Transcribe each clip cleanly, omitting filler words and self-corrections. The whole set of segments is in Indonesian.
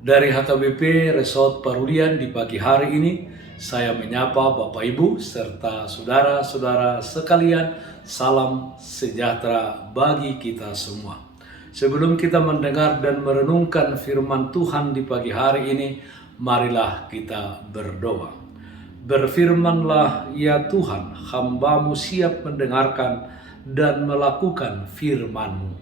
Dari HKBP Resort Parulian di pagi hari ini, saya menyapa Bapak Ibu serta saudara-saudara sekalian, salam sejahtera bagi kita semua. Sebelum kita mendengar dan merenungkan firman Tuhan di pagi hari ini, marilah kita berdoa. Berfirmanlah, ya Tuhan, hamba-Mu siap mendengarkan dan melakukan firman-Mu.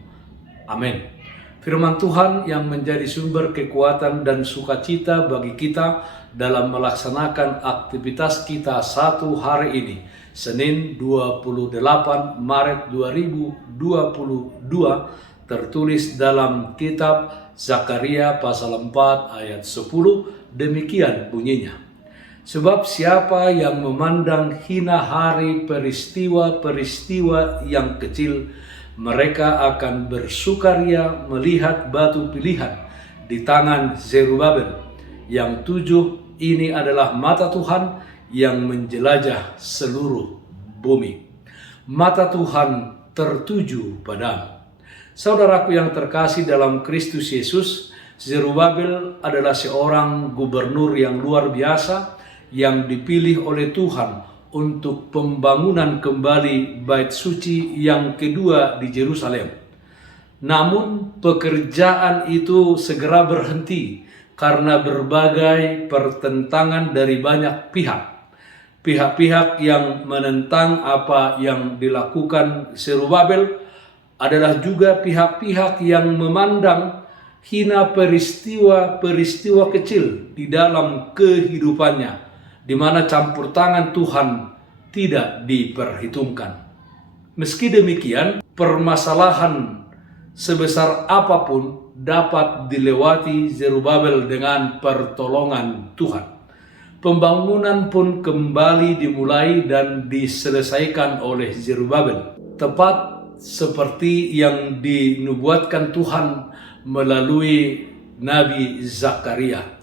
Amin. Firman Tuhan yang menjadi sumber kekuatan dan sukacita bagi kita dalam melaksanakan aktivitas kita satu hari ini, Senin 28 Maret 2022, tertulis dalam kitab Zakaria pasal 4 ayat 10, demikian bunyinya. Sebab siapa yang memandang hina hari peristiwa-peristiwa yang kecil, mereka akan bersukaria melihat batu pilihan di tangan Zerubabel. Yang 7 ini adalah mata Tuhan yang menjelajah seluruh bumi. Mata Tuhan tertuju padamu. Saudaraku yang terkasih dalam Kristus Yesus, Zerubabel adalah seorang gubernur yang luar biasa yang dipilih oleh Tuhan untuk pembangunan kembali bait suci yang kedua di Yerusalem. Namun pekerjaan itu segera berhenti karena berbagai pertentangan dari banyak pihak. Pihak-pihak yang menentang apa yang dilakukan Zerubabel adalah juga pihak-pihak yang memandang hina peristiwa-peristiwa kecil di dalam kehidupannya, di mana campur tangan Tuhan tidak diperhitungkan. Meski demikian, permasalahan sebesar apapun dapat dilewati Zerubabel dengan pertolongan Tuhan. Pembangunan pun kembali dimulai dan diselesaikan oleh Zerubabel, tepat seperti yang dinubuatkan Tuhan melalui Nabi Zakaria.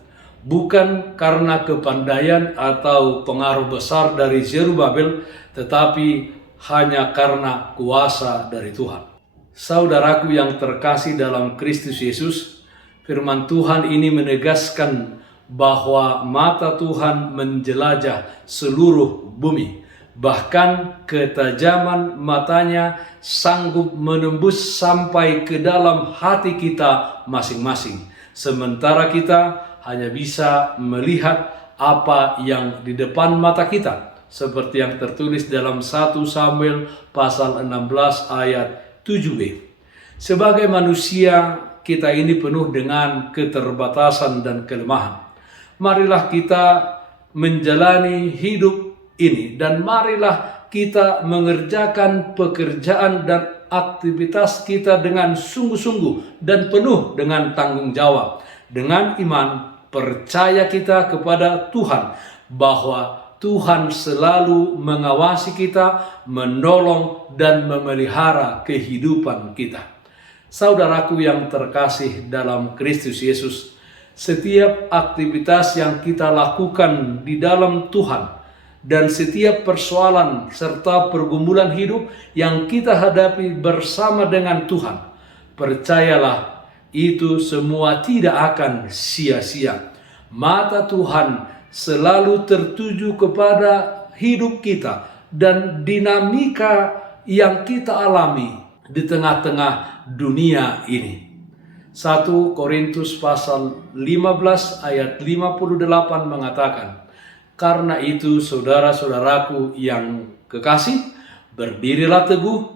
Bukan karena kepandaian atau pengaruh besar dari Zerubabel, tetapi hanya karena kuasa dari Tuhan. Saudaraku yang terkasih dalam Kristus Yesus, firman Tuhan ini menegaskan bahwa mata Tuhan menjelajah seluruh bumi. Bahkan ketajaman matanya sanggup menembus sampai ke dalam hati kita masing-masing. Sementara kita hanya bisa melihat apa yang di depan mata kita, seperti yang tertulis dalam 1 Samuel pasal 16 ayat 7b. Sebagai manusia, kita ini penuh dengan keterbatasan dan kelemahan. Marilah kita menjalani hidup ini dan marilah kita mengerjakan pekerjaan dan aktivitas kita dengan sungguh-sungguh dan penuh dengan tanggung jawab. Dengan iman, percaya kita kepada Tuhan bahwa Tuhan selalu mengawasi kita, menolong dan memelihara kehidupan kita. Saudaraku yang terkasih dalam Kristus Yesus, setiap aktivitas yang kita lakukan di dalam Tuhan dan setiap persoalan serta pergumulan hidup yang kita hadapi bersama dengan Tuhan, percayalah, itu semua tidak akan sia-sia. Mata Tuhan selalu tertuju kepada hidup kita dan dinamika yang kita alami di tengah-tengah dunia ini. 1 Korintus pasal 15 ayat 58 mengatakan, karena itu saudara-saudaraku yang kekasih, berdirilah teguh,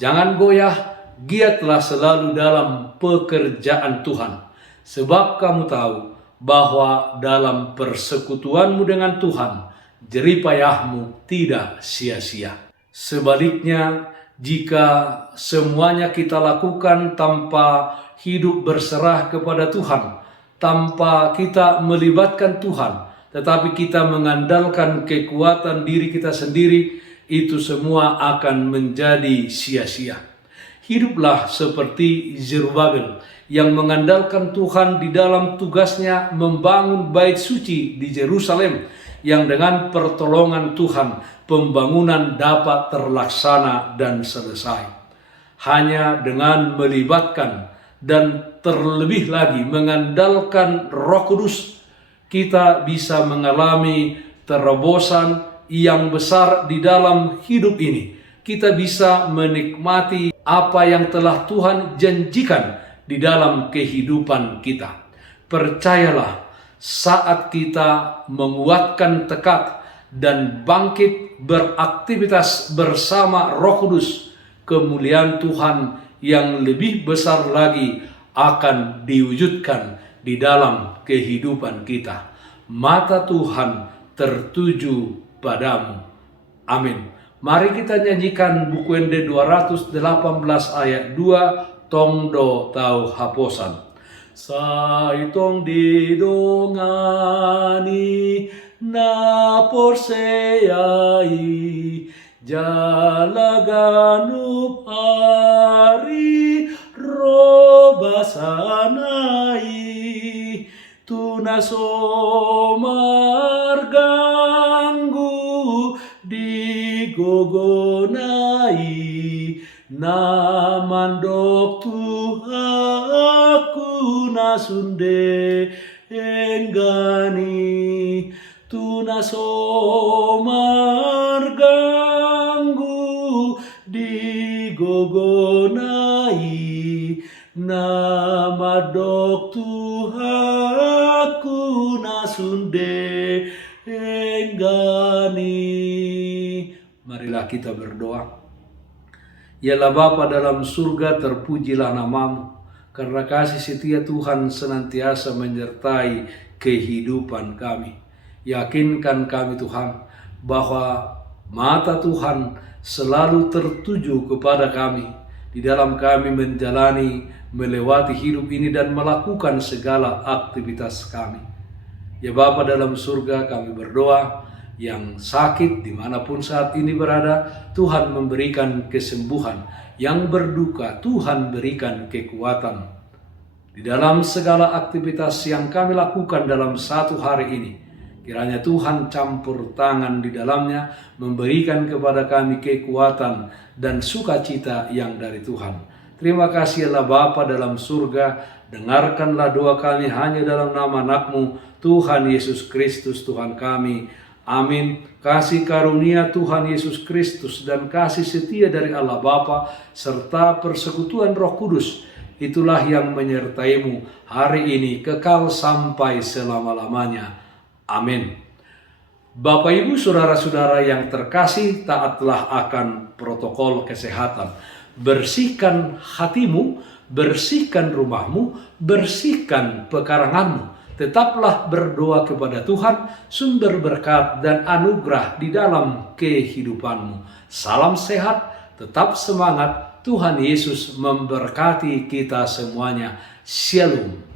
jangan goyah, giatlah selalu dalam pekerjaan Tuhan. Sebab kamu tahu bahwa dalam persekutuanmu dengan Tuhan, jeripayahmu tidak sia-sia. Sebaliknya, jika semuanya kita lakukan tanpa hidup berserah kepada Tuhan, tanpa kita melibatkan Tuhan, tetapi kita mengandalkan kekuatan diri kita sendiri, itu semua akan menjadi sia-sia. Hiduplah seperti Zerubabel yang mengandalkan Tuhan di dalam tugasnya membangun bait suci di Yerusalem, yang dengan pertolongan Tuhan pembangunan dapat terlaksana dan selesai. Hanya dengan melibatkan dan terlebih lagi mengandalkan Roh Kudus, kita bisa mengalami terobosan yang besar di dalam hidup ini. Kita bisa menikmati apa yang telah Tuhan janjikan di dalam kehidupan kita. Percayalah, saat kita menguatkan tekad dan bangkit beraktivitas bersama Roh Kudus, kemuliaan Tuhan yang lebih besar lagi akan diwujudkan di dalam kehidupan kita. Mata Tuhan tertuju padamu. Amin. Mari kita nyanyikan buku ND 218 ayat 2, Tongdo Tau Haposan. Saitong didongani na porseyai jalaganu pari robasanai tunasomarganggu digogonai namandok Tuhaku nasunde enggani tunasomarganggu digogonai namadok Tuhaku nasunde enggani. Marilah kita berdoa. Yalah Bapa dalam surga, terpujilah namamu, karena kasih setia Tuhan senantiasa menyertai kehidupan kami. Yakinkan kami Tuhan, bahwa mata Tuhan selalu tertuju kepada kami, di dalam kami menjalani, melewati hidup ini dan melakukan segala aktivitas kami. Ya Bapa dalam surga, kami berdoa, yang sakit dimanapun saat ini berada, Tuhan memberikan kesembuhan. Yang berduka, Tuhan berikan kekuatan. Di dalam segala aktivitas yang kami lakukan dalam satu hari ini, kiranya Tuhan campur tangan di dalamnya, memberikan kepada kami kekuatan dan sukacita yang dari Tuhan. Terima kasih Allah Bapa dalam surga, dengarkanlah doa kami hanya dalam nama anak-Mu, Tuhan Yesus Kristus Tuhan kami. Amin. Kasih karunia Tuhan Yesus Kristus dan kasih setia dari Allah Bapa serta persekutuan Roh Kudus, itulah yang menyertaimu hari ini kekal sampai selama-lamanya. Amin. Bapak Ibu saudara-saudara yang terkasih, taatlah akan protokol kesehatan. Bersihkan hatimu, bersihkan rumahmu, bersihkan pekaranganmu. Tetaplah berdoa kepada Tuhan, sumber berkat dan anugerah di dalam kehidupanmu. Salam sehat, tetap semangat. Tuhan Yesus memberkati kita semuanya. Shalom.